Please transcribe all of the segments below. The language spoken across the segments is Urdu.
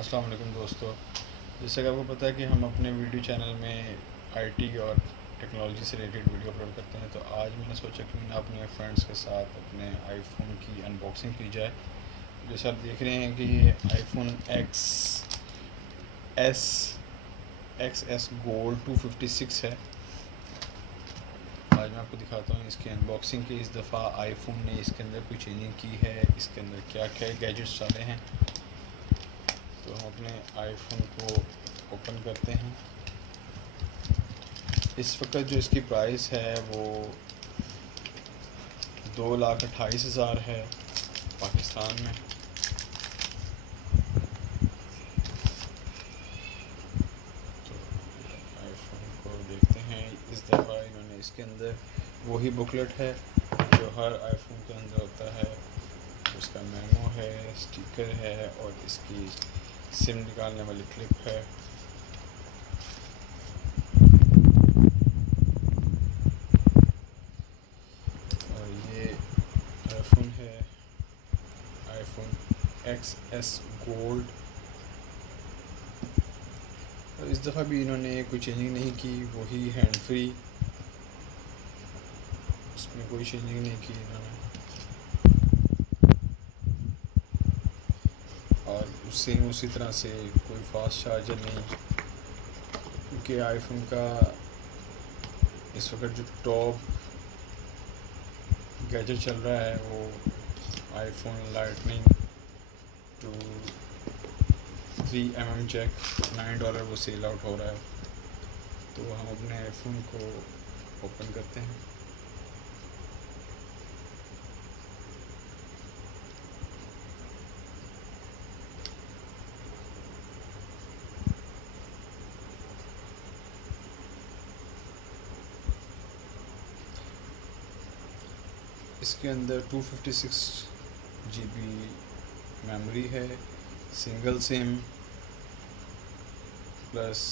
السلام علیکم دوستو، جیسا کہ آپ کو پتہ ہے کہ ہم اپنے ویڈیو چینل میں آئی ٹی اور ٹیکنالوجی سے ریلیٹڈ ویڈیو اپلوڈ کرتے ہیں. تو آج میں نے سوچا کہ میں اپنے فرینڈس کے ساتھ اپنے آئی فون کی ان باکسنگ کی جائے. جیسے آپ دیکھ رہے ہیں کہ یہ آئی فون ایکس ایس گولڈ 256 ہے. آج میں آپ کو دکھاتا ہوں اس کی ان باکسنگ کی. اس دفعہ آئی فون نے اس کے اندر کوئی چینجنگ کی ہے، اس کے اندر کیا کیا گیجٹس ڈالے ہیں. تو ہم اپنے آئی فون کو اوپن کرتے ہیں. اس وقت جو اس کی پرائس ہے وہ 2,28,000 ہے پاکستان میں. تو آئی فون کو دیکھتے ہیں. اس دفعہ انہوں نے اس کے اندر وہی بکلٹ ہے جو ہر آئی فون کے اندر ہوتا ہے. اس کا مینو ہے، اسٹیکر ہے اور اس کی سم نکالنے والی کلپ ہے. اور یہ آئی فون ہے، آئی فون ایکس ایس گولڈ. اور اس دفعہ بھی انہوں نے کوئی چینجنگ نہیں کی، وہی ہینڈ فری، اس میں کوئی چینجنگ نہیں کی انہوں نے. اور سیم اسی طرح سے کوئی فاسٹ چارجر نہیں، کیونکہ آئی فون کا اس وقت جو ٹاپ گیجٹ چل رہا ہے وہ iPhone lightning to 3mm jack $9 وہ سیل آؤٹ ہو رہا ہے. تو ہم اپنے آئی فون کو اوپن کرتے ہیں. اس کے اندر 256 GB میموری ہے، سنگل سم پلس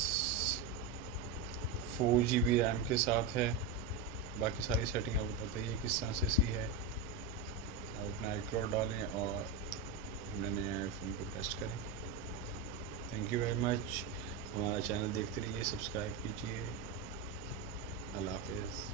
4 GB ریم کے ساتھ ہے. باقی ساری سیٹنگ آپ کو پتہ ہی ہے کس طرح سے اس کی ہے. آپ اپنا آئی کلاؤڈ ڈالیں اور اپنے نئے آئی فون کو ٹیسٹ کریں. Thank you very much. ہمارا چینل دیکھتے رہیے، سبسکرائب کیجیے. اللہ حافظ.